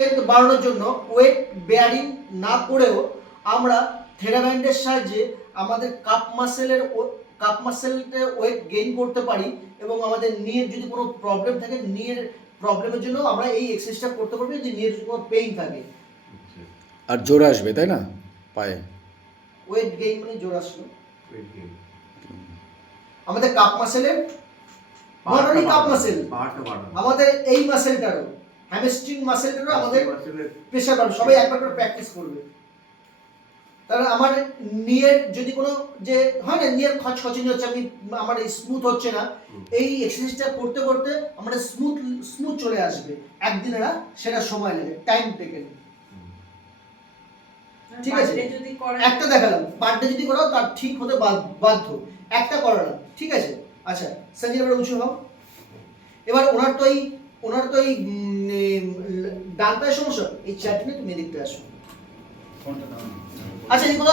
বাড়ানোর জন্য wait bearing না করেও আমরা থেরাব্যান্ডের সাহায্যে আমাদের কাপ মাসেলটা ওয়েট গেইন করতে পারি এবং আমাদের নিয়ের যদি কোনো প্রবলেম থাকে নিয়ের প্রবলেমের জন্য আমরা এই এক্সারসাইজটা করতে পারবো যদি নিয়ের কোনো পেইন থাকে। আর জোর আসবে তাই না পায়ে? ওয়েট গেইন মানে জোর আসলো। আমাদের কাপ মাসেলের নট কাপ মাসেল, আমাদের এই মাসেলটারও হ্যামস্ট্রিং মাসেলটারও আমাদের প্রেশার বাড়বে। সবাই একবার করে প্র্যাকটিস করবে। তাহলে আমার নিয়ের যদি কোনো যে হয় না নিয়ের খচখচনি হচ্ছে, আমি আমার স্মুথ হচ্ছে না, এই এক্সারসাইজটা করতে করতে আমাদের স্মুথ চলে আসবে। একদিনে না, সেটা সময় লাগে, টাইম টেকেন। ঠিক আছে, একটা দেখালাম, পার ডে যদি করাও তার ঠিক হতে বাধ্য, একটা করালাম। ঠিক আছে, আচ্ছা সঞ্জয় এবার উঁচু হও। এবার ওনার তো এই ডান পায়ের সমস্যা, এই চারটি তুমি দেখতে আসো। আচ্ছা এগুলো